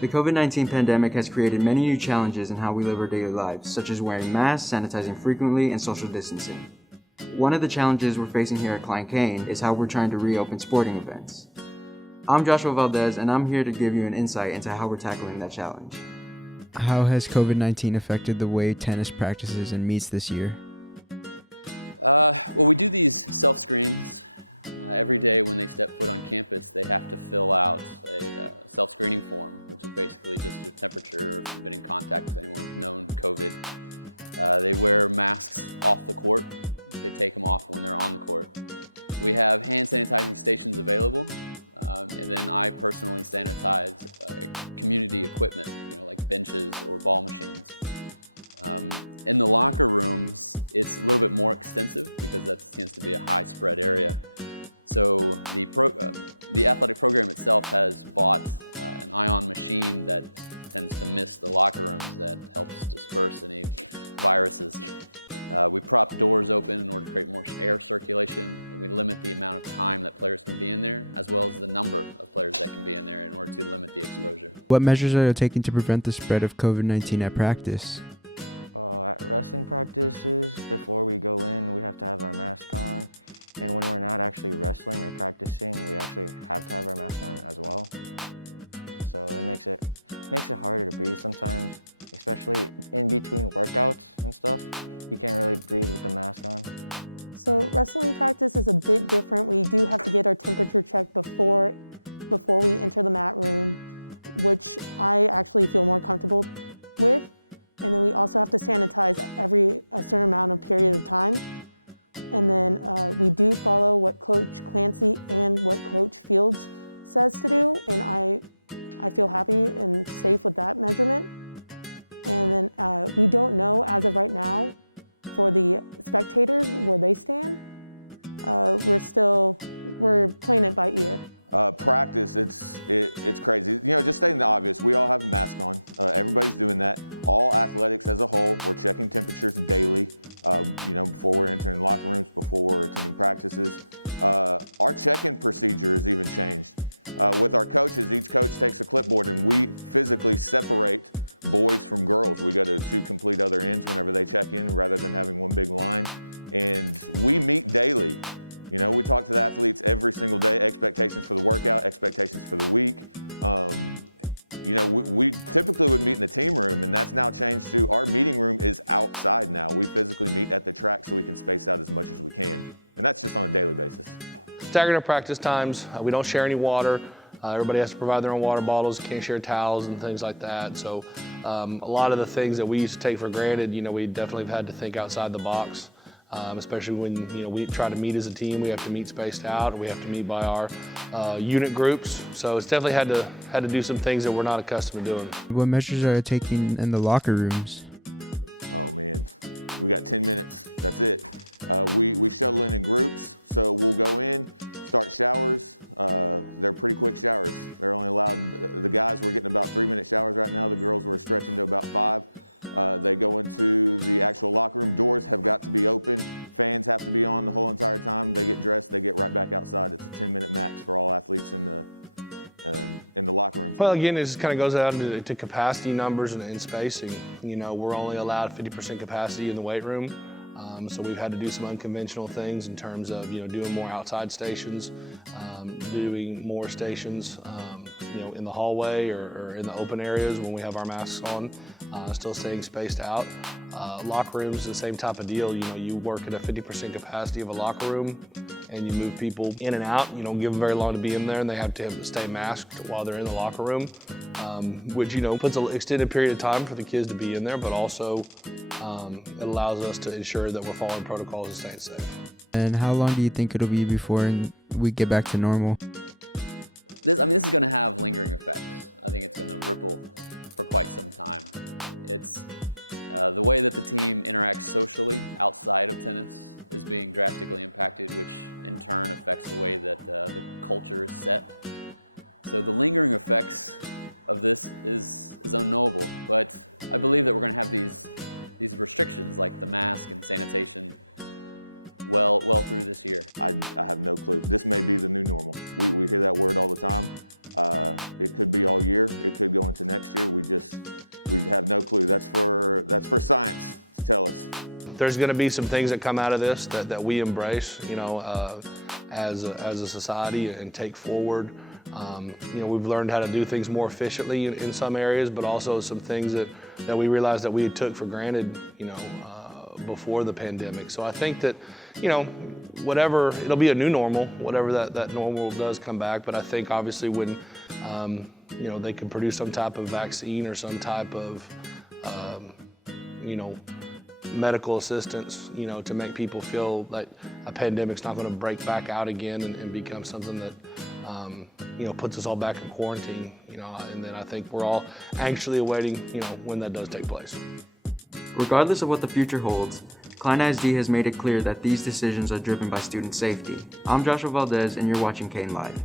The COVID-19 pandemic has created many new challenges in how we live our daily lives, such as wearing masks, sanitizing frequently, and social distancing. One of the challenges we're facing here at Klein Cain is how we're trying to reopen sporting events. I'm Joshua Valdez, and I'm here to give you an insight into how we're tackling that challenge. How has COVID-19 affected the way tennis practices and meets this year? Well, we do these self-screens. Every day when they step foot on campus, they have to fill out a self-screening form, which is basically just your temperature, or if you've been in contact with anyone with known COVID. They wear masks off the court. They take them off when they're on the court. We have hand sanitizing stations available, and then I personally sanitize community equipment, like benches or ball machines. In the locker rooms, it's a little bit more extensive because that tends to be a high spread area. So the athletic program itself has bought an ion machine that tends to mist the locker rooms that helps disperse any viruses. We prop doors open in order to create more air circulation, and we limit the amount of time that players can be in there, as well as the number of players that can be in there in order to limit the exposure. What measures are you taking to prevent the spread of COVID-19 at practice? At wrestling practices, before we go in, we have to have our mask on. And when we're not actually wrestling or practicing, we actually have to have our mask on as well. So it makes it harder to breathe sometimes, especially in between workouts and stuff. You can't really breathe with the mask on. So wrestling practice is a bit different. We do have to get our temperature checked before we enter the mat room, which I actually feel more comfortable with. And then we also have to sanitize a certain amount of period of time. And then we do follow what Coach Clancy and what Coach Fields says to do, and I feel happy and safe with that measurement. And then we don't know as of right now for the spectators where they stand. We're playing it by ear. Practice, it's crazy. Just stating the obvious, we all have a mask on. Everybody's doing that. All athletics as a whole, we're checking temperatures daily, before we're entering locker rooms, before we're attending practices. Our check-in procedure has even changed. With our coaches, each coach takes a clipboard and we physically separate boys from girls. We go to two complete other ends whenever they check in rather than having one big line. And we meet daily. We talk to the athletes every single day, expectations for the workout, expectations for the week. We typically would meet in the team room, and that's now changed to our meeting room is outside now. We physically meet at the track so we can space out as much as we can. And that's just on a daily basis. Staggered our practice times. We don't share any water. Everybody has to provide their own water bottles, can't share towels and things like that. So a lot of the things that we used to take for granted, we definitely have had to think outside the box. Especially when we try to meet as a team, we have to meet spaced out, we have to meet by our unit groups. So it's definitely had to do some things that we're not accustomed to doing. What measures are you taking in the locker rooms? Oh man, we got 10 minutes. That's it. We shuttle in groups, so we'll go in, start showers. They're pretty quick showers. They're only allowed, the guys we're getting about 3-minute showers right now. The girls we're stretching to about 5. They go into the actual locker room. Doors have got to be open. Fans have to be on the whole entire time. They get dressed, they get right back outside. It's a 10-minute max for all athletes in the locker room. Well, again, it just kind of goes out to capacity numbers and spacing. We're only allowed 50% capacity in the weight room. So we've had to do some unconventional things in terms of doing more outside stations, doing more stations in the hallway or in the open areas when we have our masks on, still staying spaced out. Locker rooms, the same type of deal. You work at a 50% capacity of a locker room and you move people in and out. You don't give them very long to be in there, and they have to stay masked while they're in the locker room, which puts an extended period of time for the kids to be in there, but also it allows us to ensure that we're following protocols and staying safe. And how long do you think it'll be before we get back to normal? This is going to have lingering effects. I think it's going to ripple for quite some time. It's the way that the team interacts socially outside of tennis is being drastically impacted, which in turn affects the way that the culture is set. So the lingering effects of this is unknowable, but I believe that we're going to have these restrictions like the mask and sanitation well through this year. I have no clue. This may be the new normal. We hear that word all the time. It could be all year. It could go into next year. We have no clue. That's for science to tell us. There's going to be some things that come out of this that we embrace, as a society and take forward. We've learned how to do things more efficiently in some areas, but also some things that we realized that we took for granted, before the pandemic. So I think that, whatever, it'll be a new normal, whatever that normal does come back. But I think obviously when, they can produce some type of vaccine or some type of, medical assistance, to make people feel like a pandemic's not going to break back out again and become something that, puts us all back in quarantine, and then I think we're all anxiously awaiting, when that does take place. Regardless of what the future holds, Klein ISD has made it clear that these decisions are driven by student safety. I'm Joshua Valdez, and you're watching Kane Live.